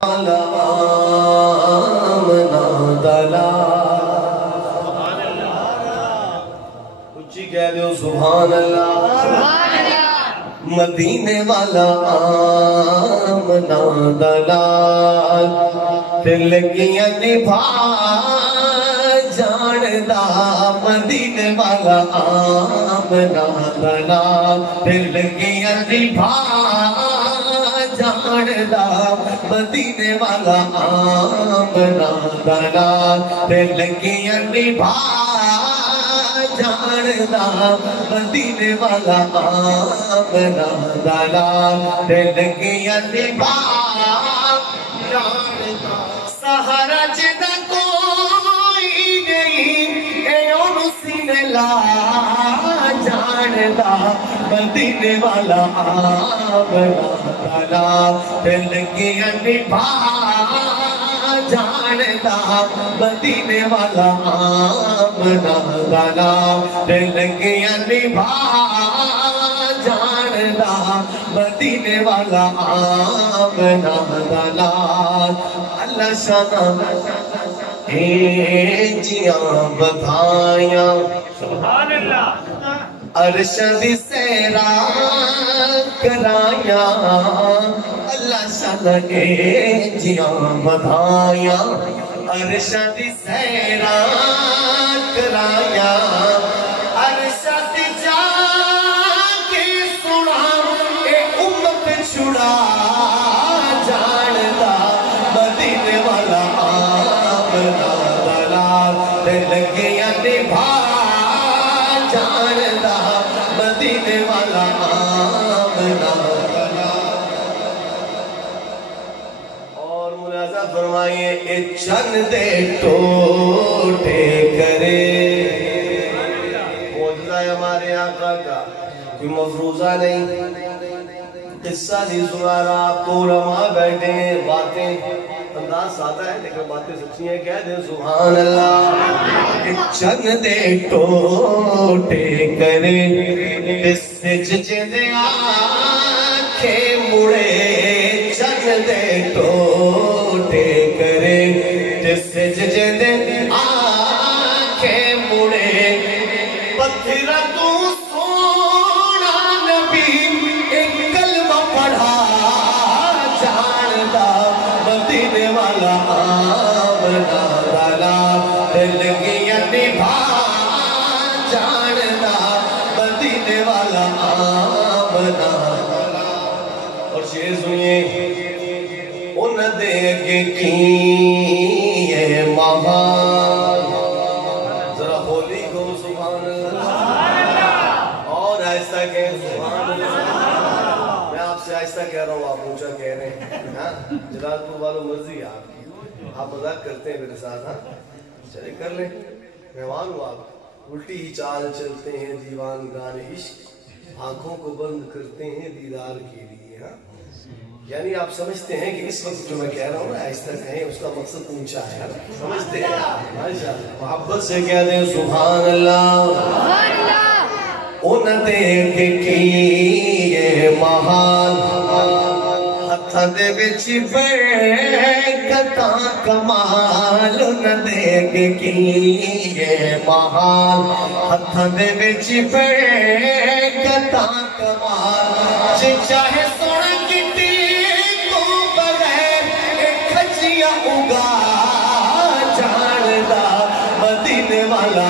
اچھی کہہ دو سبحان اللہ، مدینے والا آمنا دلال دل کیا نبھا جاندہ، مدینے والا آمنا دلال دل کیا نبھا جاندہ، مدینے والا آمنا دلال دل کیا نبھا جاندہ، مدینے والا آمنا دلال دل کیا نبھا جاندہ، سہارا جدہ کوئی نہیں اے انسی نے لا جاندہ، مدینے والا آمنا دلال دل کیا نبھا جاندہ، مدینے والا آمنا دلال دل کیا نبھا جاندہ، مدینے والا آمنا دلال۔ اللہ شانہ جیاں بدھائیاں سبحان اللہ، عرش دی سیرا کرائیاں، اللہ شانہ جیاں بدھائیاں عرش دی سیرا کرائیاں، عرش دی جا کے سنا اے امت چھڑا جاندہ، مدینے والا آمنا دلال دل کیا نبھا جاندہ، مدینے والا آمنا دلال۔ اور ملاحظہ فرمائیے اے چند دے ٹوٹے کرے، معجزہ ہے ہمارے آقا کا، کوئی مفروضہ نہیں، قصہ نہیں سنا رہا، آپ تو علماء بیٹھے ہیں، باتیں انداز سادہ ہے لیکن باتیں سچی ہیں، کہہ دیں سبحان اللہ۔ چند دے ٹوٹے کرے اس سے ججدے آنکھیں مڑے، چند دے ٹوٹے کرے جس سے ججدے آنکھیں مڑے، پتھر تو سونا نبی ایک کلمہ پڑھا جاندہ، مدینے والا آمنا دلال دل کیا نبھا جاندہ، مدینے والا آمنا دلال۔ اور شعر سنیے، ان دیکھ کی یہ مہان، ذرا ہولی کو سبحان اللہ، اور آہستہ کہیں سبحان اللہ۔ میں آپ سے آہستہ کہہ رہا ہوں، آپ اونچا کہہ رہے ہیں، جلال پور والوں مرضی ہے آپ کی، آپ مذاق کرتے ہیں میرے ساتھ، ہاں چلے کر لیں، مہمان ہوں آپ۔ الٹی ہی چال چلتے ہیں دیوان گان عشق، آنکھوں کو بند کرتے ہیں دیدار کے لیے، ہاں یعنی آپ سمجھتے ہیں کہ اس وقت جو میں کہہ رہا ہوں نا آہستہ کہیں، اس کا مقصد اونچا ہے، سمجھتے ہیں ماشاءاللہ، محبت سے کہہ دیں سبحان اللہ۔ ان دیکھ کی یہ مہان، ہتھاں دے وچ برکتاں کمال، ان دیکھ کی یہ مہان، ہتھاں دے وچ برکتاں کمال، جے چاہے سن کٹی کو بغیر ایک کھجیاں اگا جاندہ، مدینے والا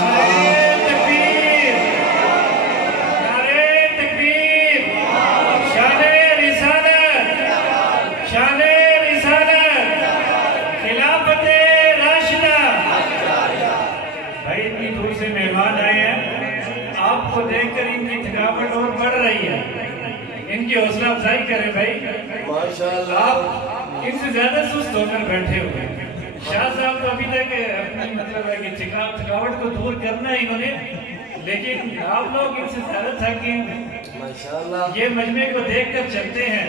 آپ کو دیکھ کر ان کی تھکاوٹ اور بڑھ رہی ہے، ان کی حوصلہ افزائی کریں بھائی، ماشاءاللہ۔ آپ ان سے زیادہ سست ہو کر بیٹھے ہوئے، شاہ صاحب تو ابھی تک اپنی مطلب ہے کہ تھکاوٹ کو دور کرنا ہے انہوں نے، لیکن آپ لوگ ان سے زیادہ تھکے ماشاءاللہ، یہ مجمع کو دیکھ کر چلتے ہیں،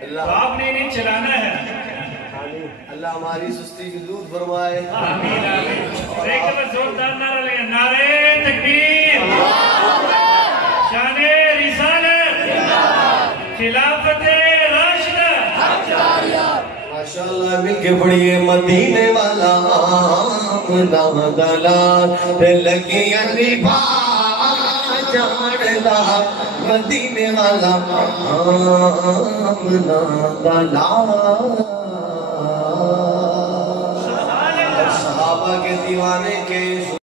تو آپ نے انہیں چلانا ہے۔ اللہ ہماری سستی کی دور فرمائے، آمین آمین۔ ایک دفعہ زوردار نعرہ لگے، نعرہ تکبیر، شان رسالت، خلافت راشدہ، ماشاءاللہ مل کے پڑھیے مدینے والا آمنا دلال لگی علیبا جاڑلا مدینے والا آمنا دلال